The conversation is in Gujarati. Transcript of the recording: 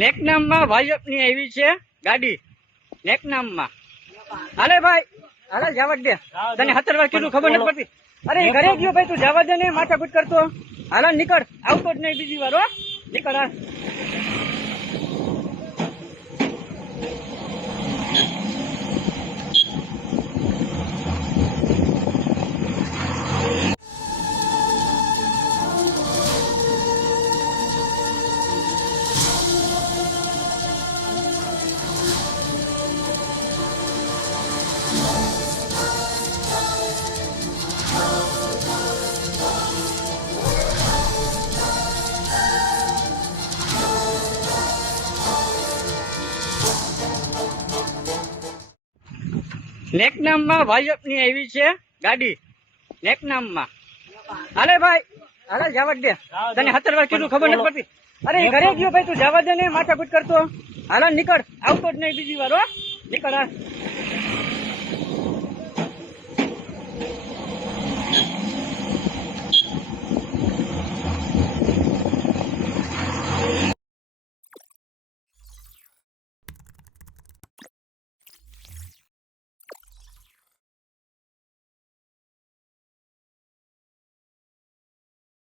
નેકનામમાં ભાજપની આવી છે ગાડી નેકનામમાં. હાલે ભાઈ હાલે જવા દે. તને 17 વાર કીધું ખબર નથી પડતી. અરે ઘરે ગયો ભાઈ, તું જવા દે ને, માથાકૂટ કરતો. હાલ નીકળ, આવતો જ નહીં બીજી વાર. હો નીકળ. હાલ નેકનામમાં ભાજપની આવી છે ગાડી નેકનામમાં. હાલે ભાઈ હાલે જવા દે. તને 17 વાર કીધું ખબર નથી પડતી. અરે ઘરે ગયો ભાઈ, તું જવા દે ને, માથાકૂટ કરતો. હાલ નીકળ, આવતો જ નહીં બીજી વાર. હો નીકળ. હાલ